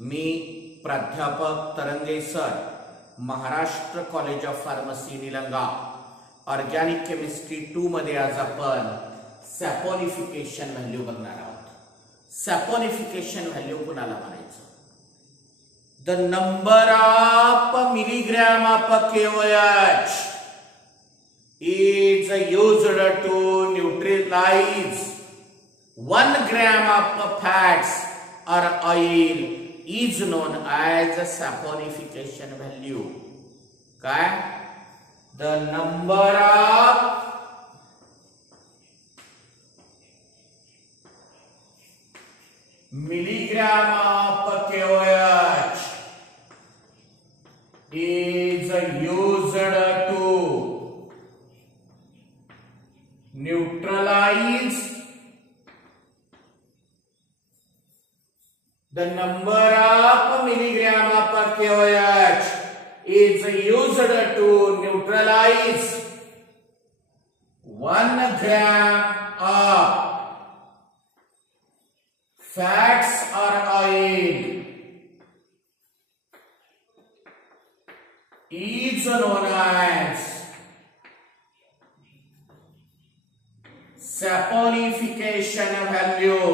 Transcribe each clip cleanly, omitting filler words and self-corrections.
मी प्राध्यापक तरंगे sir, Maharashtra college of pharmacy Nilanga, organic chemistry 2 मध्ये आज आपण सॅपोनिफिकेशन व्हॅल्यू बघणार आहोत. सॅपोनिफिकेशन व्हॅल्यू कुणाला म्हणायचं? The number of milligram of KOH is used to neutralize 1 gram of fats or oil is known as saponification value. काय? The number of milligram of KOH is used to neutralize the number of milligram of KOH is used to neutralize 1 gram of fats or oil is known as saponification value.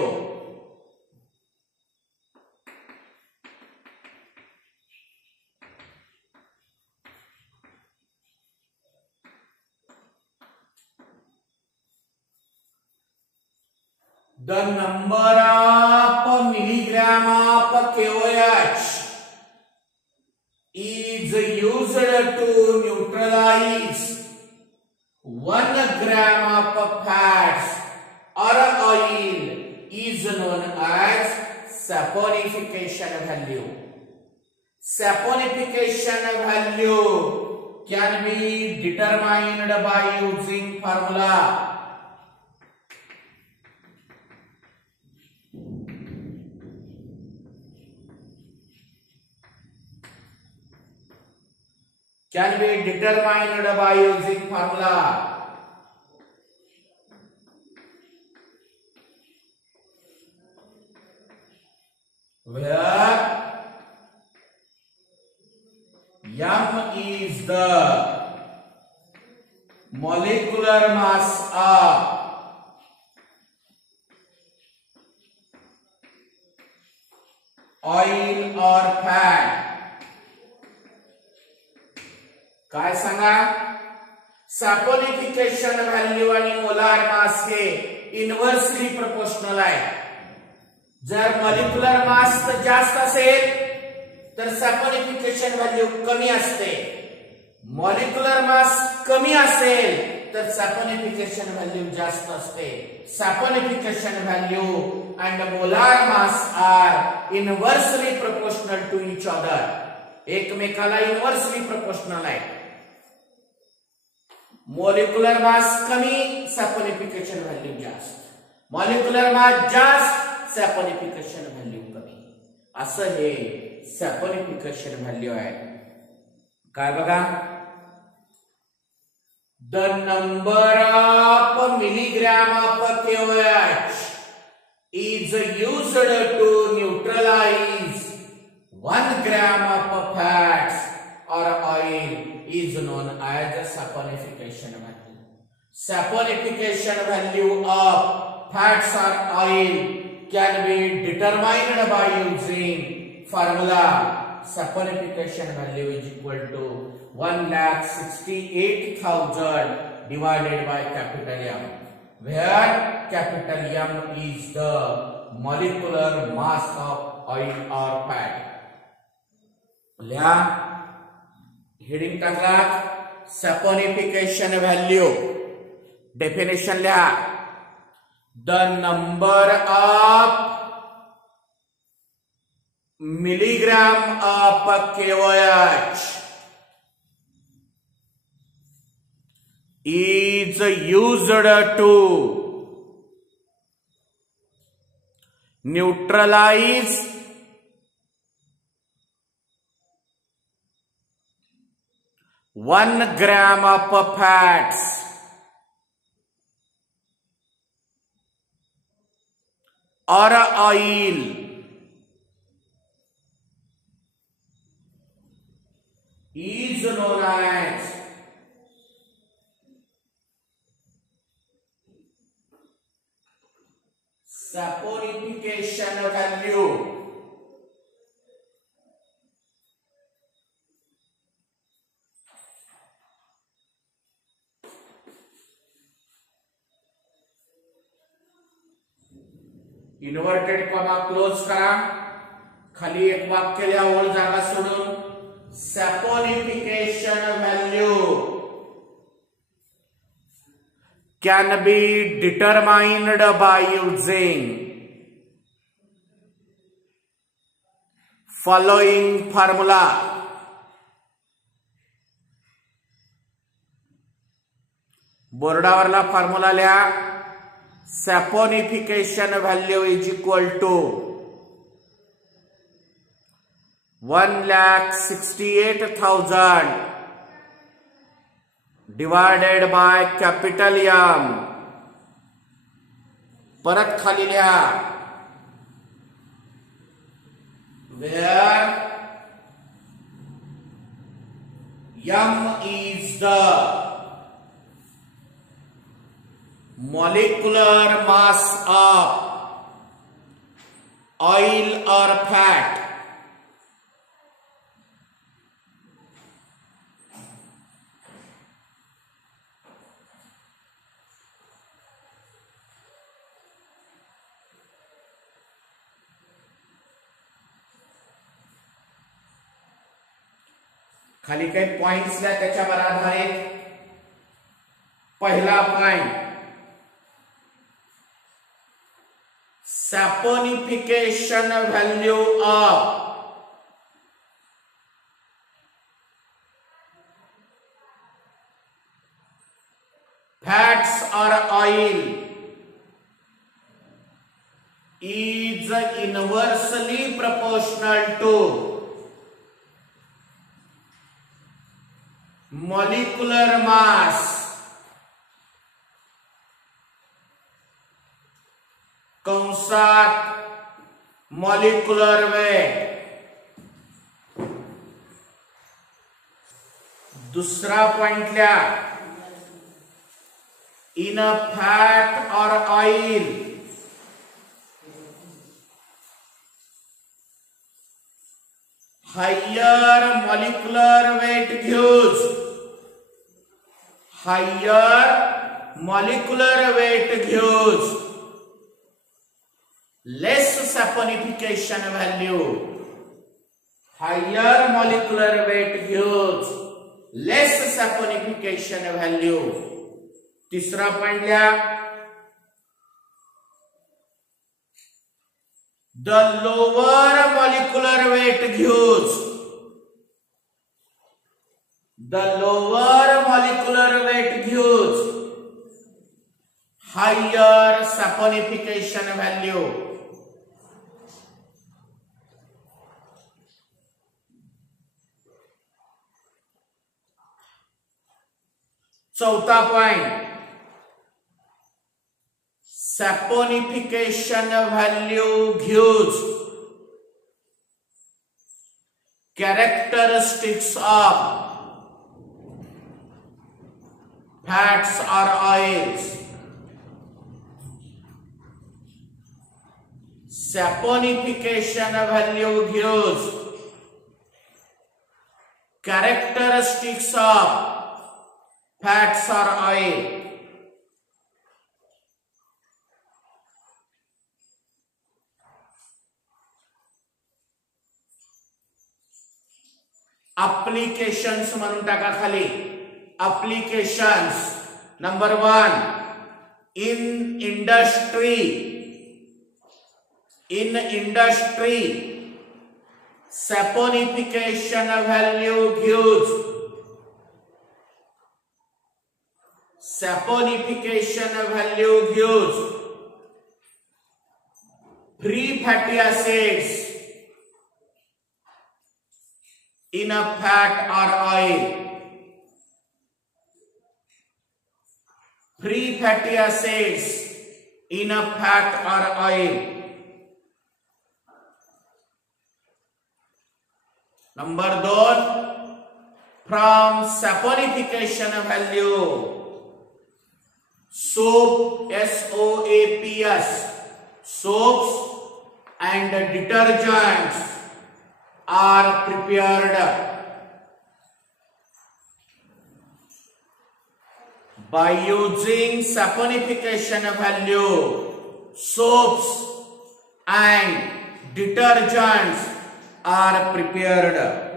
The number of milligram of KOH is used to neutralize 1 gram of fats or oil is known as saponification value. Saponification value can be determined by using formula. Can be determined by using formula. Where M is the molecular mass of oil or fat. काय सांगा? Saponification value आणि molar mass हे inversely proportional आहे. जर molecular mass जास्त असेल तर saponification value कमी असते. Molecular mass कमी असेल तर सॅपोनिफिकेशन व्हॅल्यू जास्त असते. Saponification value and molar mass are inversely proportional to each other. एकमेकाला इनव्हर्सली प्रोपोर्शनल आहे. मॉलिक्युलर मास कमी, सॅपोनिफिकेशन व्हॅल्यू जास्त. मॉलिक्युलर मास जास्त, सॅपोनिफिकेशन व्हॅल्यू कमी. असं हे सॅपोनिफिकेशन व्हॅल्यू आहे. काय बघा? The number of milligram of KOH is used to neutralize 1 gram of fats or oil is known as the saponification value. Saponification value of fats or oil can be determined by using formula. Saponification value is equal to 1,68,000 divided by capital M, where capital M is the molecular mass of oil or fat. लिहा, heading टाकला saponification value. Definition लिहा. The number of milligram of KOH is used to neutralize 1 gram of fats or oil is known as saponification value. Inverted comma close करा, खाली एक वाक्य लिहा ओळ जागा सोडून. saponification value can be determined by using following formula. बोर्डावरला formula लिहा. saponification value is equal to 1,68,000 divided by capital M. परत खाली लिहा. where M is the molecular mass of oil or fat. खाली काही पॉइंट्स ला त्याच्यावर आधारित. पहिला point, saponification value of fats or oil is inversely proportional to molecular mass कंसात molecular weight. दूसरा पॉइंट लिया. in a fat or oil higher molecular weight gives higher molecular weight gives less saponification value. Higher molecular weight gives less saponification value. तीसरा point लिया. the lower molecular weight gives the lower molecular weight gives higher saponification value. चौथा point, saponification value gives characteristics of fats or oils. Saponification value gives characteristics of fats or oil. Applications म्हणून टाका खाली. Applications number 1, in industry saponification value gives free fatty acids in a fat or oil. Free fatty acids in a fat or oil. Number 2, from saponification value. Soap, SOAPS, soaps and detergents are prepared by using saponification value. Soaps and detergents are prepared.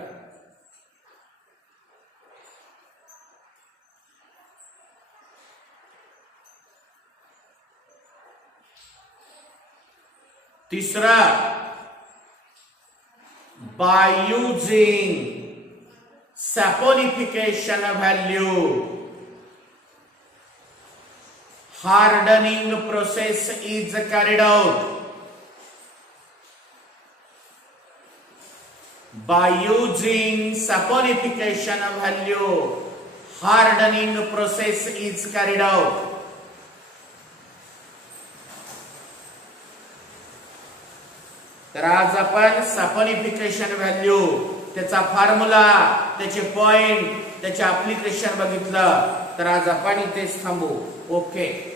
तीसरा, by using saponification value, hardening process is carried out. By using saponification value, hardening process is carried out. तर आज आपण saponification value, त्याचा formula, त्याचे point, त्याचे application बघितलं. तर आज आपण इथेच थांबू. ओके.